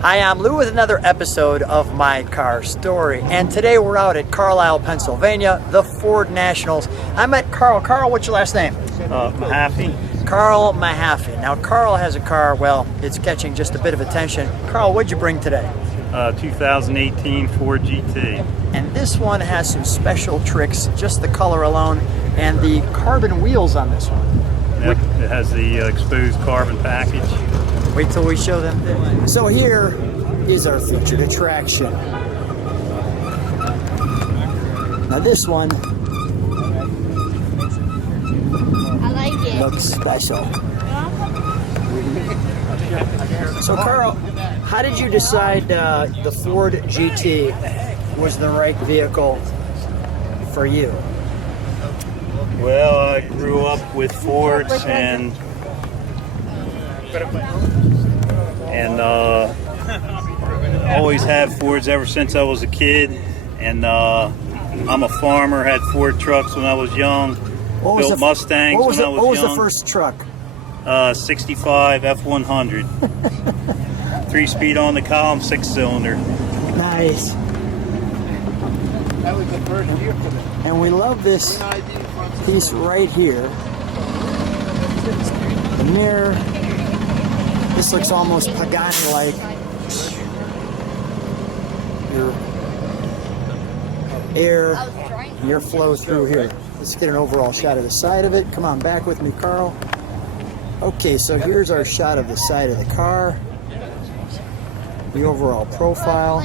Hi, I'm Lou with another episode of My Car Story, and today we're out at Carlisle, Pennsylvania, the Ford Nationals. I met Carl. Carl, what's your last name? Mehaffey. Carl Mehaffey. Now, Carl has a car, well, it's catching just a bit of attention. Carl, what'd you bring today? 2018 Ford GT. And this one has some special tricks, just the color alone, and the carbon wheels on this one. Yep, it has the exposed carbon package. Wait till we show them. So here is our featured attraction. Now this one I like it. looks special. So Carl, how did you decide the Ford GT was the right vehicle for you? Well, I grew up with Fords and always had Fords ever since I was a kid. And I'm a farmer, had Ford trucks when I was young, built Mustangs when I was young. What was the first truck? 65 F100. 3-speed on the column, 6-cylinder. Nice. That was the first year for them. And we love this piece right here. The mirror. This looks almost Pagani-like. Your air flow through here. Let's get an overall shot of the side of it. Come on back with me, Carl. Okay, so here's our shot of the side of the car. The overall profile.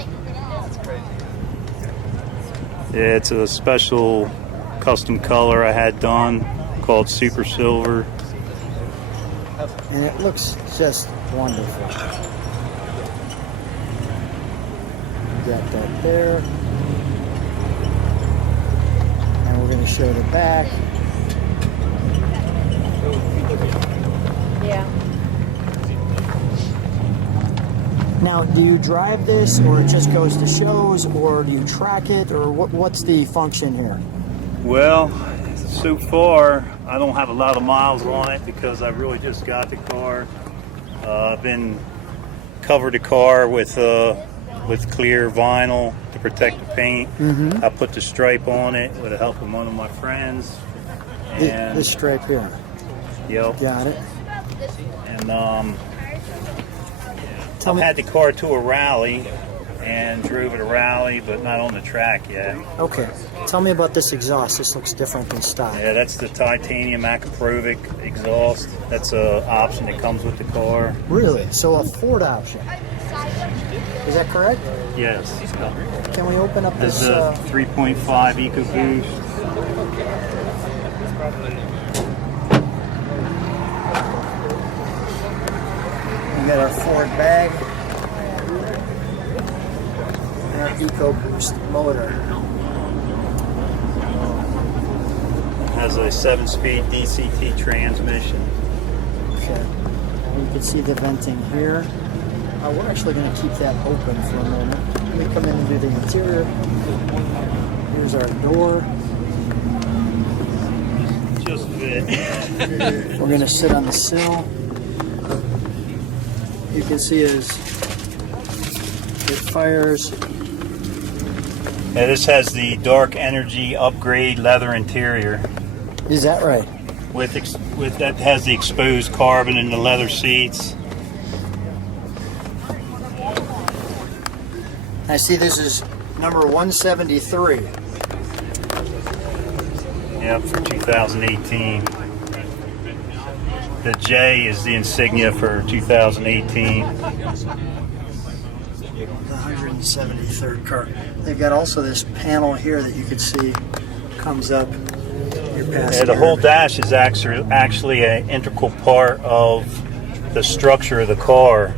Yeah, it's a special custom color I had done called Super Silver. And it looks just wonderful. Got that there. And we're going to show the back. Yeah. Now, do you drive this, or it just goes to shows, or do you track it, or what's the function here? Well, so far I don't have a lot of miles on it because I really just got the car. I've been covered the car with clear vinyl to protect the paint. I put the stripe on it with the help of one of my friends. And This stripe here. Yep. Got it. And I've had the car to a rally and drove at a rally, but not on the track yet. Okay. Tell me about this exhaust. This looks different than stock. Yeah, that's the titanium Acaprovic exhaust. That's an option that comes with the car. Really? So a Ford option. Is that correct? Yes. Can we open up This this? is a 3.5 EcoBoost. We got our Ford bag and our EcoBoost motor. Has a 7-speed DCT transmission. Okay. You can see the venting here. We're actually going to keep that open for a moment. Let me come in and do the interior. Here's our door. Just fit. We're going to sit on the sill. You can see as it fires. Yeah, this has the dark energy upgrade leather interior. Is that right? With that has the exposed carbon in the leather seats. I see this is number 173. Yep, for 2018. The J is the insignia for 2018. The 173rd car. They've got also this panel here that you can see comes up. Yeah, the whole dash is actually an integral part of the structure of the car.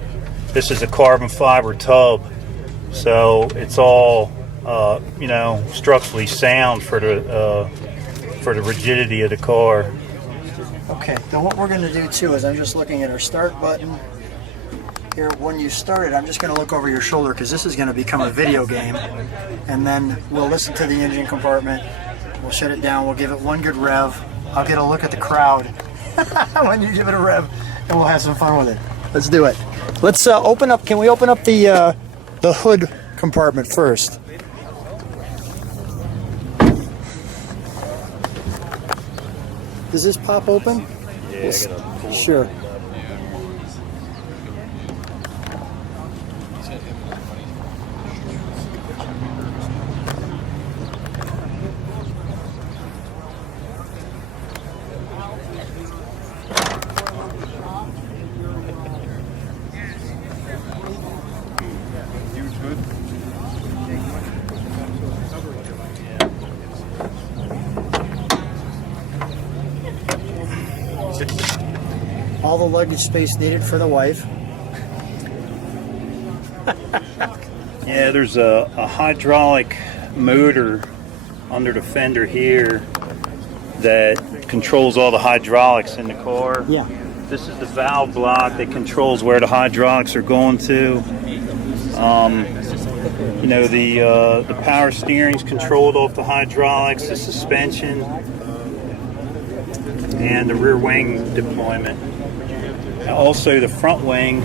This is a carbon fiber tub, so it's all structurally sound for the rigidity of the car. Okay, then what we're going to do too is I'm just looking at our start button. Here, when you start it, I'm just going to look over your shoulder because this is going to become a video game. And then we'll listen to the engine compartment. We'll shut it down. We'll give it one good rev. I'll get a look at the crowd when you give it a rev, and we'll have some fun with it. Let's do it. Let's open up. Can we open up the hood compartment first? Does this pop open? Yeah, I gotta Sure. All the luggage space needed for the wife. Yeah, there's a hydraulic motor under the fender here that controls all the hydraulics in the car. Yeah. This is the valve block that controls where the hydraulics are going to. You know, the power steering's controlled off the hydraulics, the suspension, and the rear wing deployment. Also, the front wing.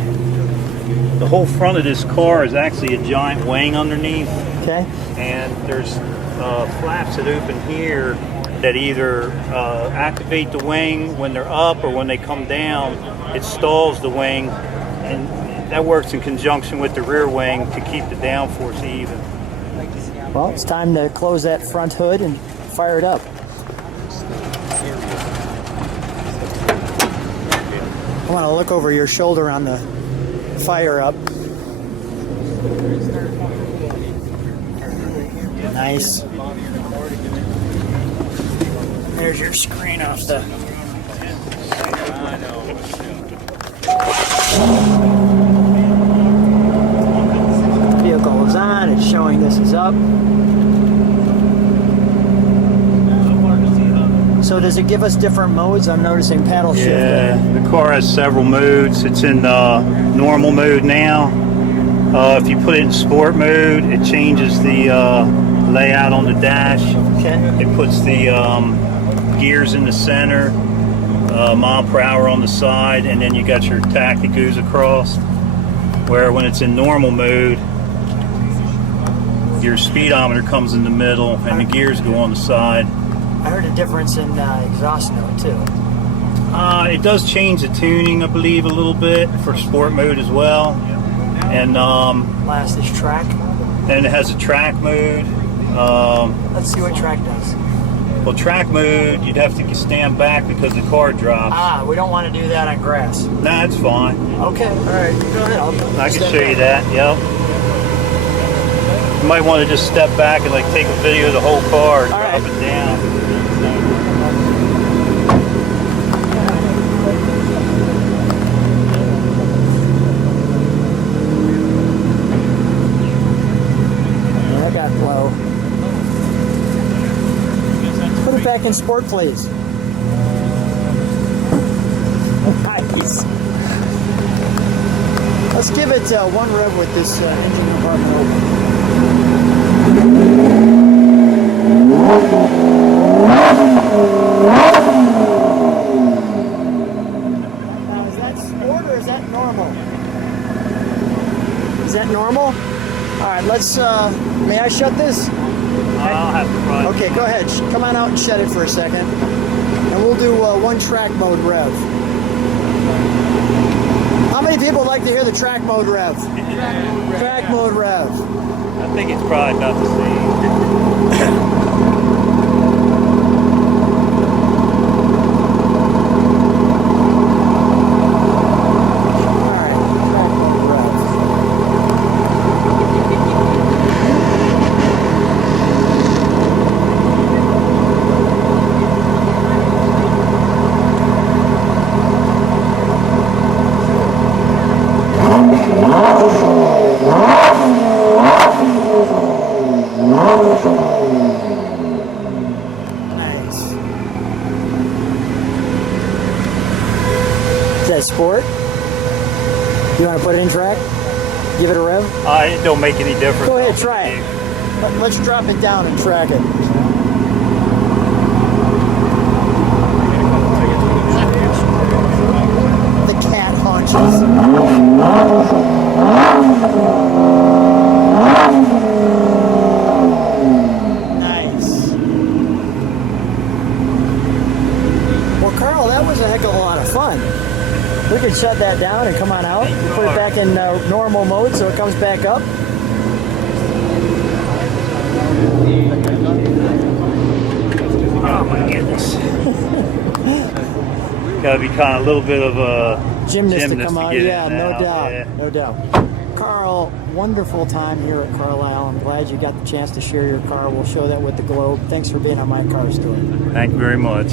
The whole front of this car is actually a giant wing underneath. Okay. And there's flaps that open here that either activate the wing when they're up or when they come down. It stalls the wing, and that works in conjunction with the rear wing to keep the downforce even. Well, it's time to close that front hood and fire it up. I want to look over your shoulder on the fire up. Nice. There's your screen off the... Vehicle is on, it's showing this is up. So does it give us different modes? I'm noticing paddle shift. Yeah, the car has several modes. It's in normal mode now. If you put it in sport mode, it changes the layout on the dash. Okay. It puts the gears in the center, mile per hour on the side, and then you got your tack that goes across. Where when it's in normal mode, your speedometer comes in the middle and the gears go on the side. I heard a difference in exhaust note too. It does change the tuning, I believe, a little bit for sport mode as well. And Last is track. then it has a track mode. Let's see what track does. Well, track mode, you'd have to stand back because the car drops. Ah, we don't want to do that on grass. Nah, it's fine. Okay, all right, go ahead. I can show you that, yep. You might want to just step back and like take a video of the whole car and drop it down. That got low. Put it back in sport, please. Nice. Let's give it one rev with this engine compartment open. Now, is that sport or is that normal? Is that normal? All right, let's, may I shut this? I'll have to run. Okay, go ahead. Come on out and shut it for a second. And we'll do one track mode rev. How many people like to hear the track mode rev? Track mode rev. I think it's probably about the same. Nice. Is that sport? You want to put it in track? Give it a rev? It don't make any difference. Go ahead, try it. Let's drop it down and track it. The cat hunch. inches. Nice. Well, Carl, that was a heck of a lot of fun. We could shut that down and come on out and put it back in normal mode so it comes back up. Oh my goodness. Got to be kind of a little bit of a Gymnast to come to out, get yeah, in and no out, doubt, yeah. no doubt. Carl, wonderful time here at Carlisle. I'm glad you got the chance to share your car. We'll show that with the globe. Thanks for being on My Car Story. Thank you very much.